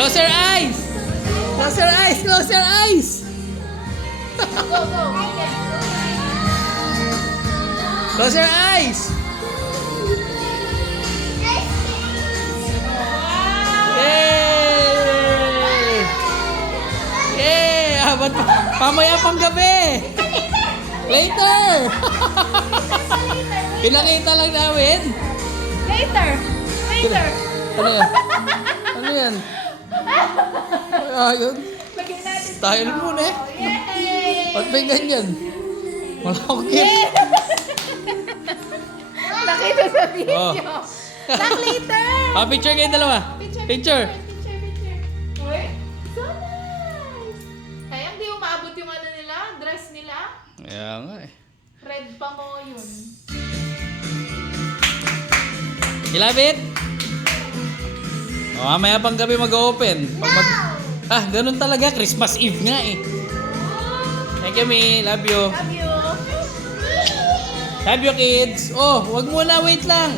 Close your eyes! Close your eyes! Close your eyes! Go, go. Close your eyes! Yay! Yay! Abot pa. Pamaya pang gabi! Later! Pinakita lang namin. Later. Later. Ano yan? Ano yan? Ayun. Lagyan natin. Style muna eh. Yay! Ba't may ganyan? Wala akong gift. Nakita sa video. Oh. Talk later. Picture kayo dalawa. Picture. Picture. Uy, so nice. Kaya hindi umaabot yung ano nila, dress nila. Kaya nga eh. Red pa mo yun. You love it? Oh, mamaya pang gabi mag-open. Ganun talaga. Christmas Eve nga eh. Thank you, Mi. Love you. Love you. Love you, kids. Oh, wag muna. Wait lang.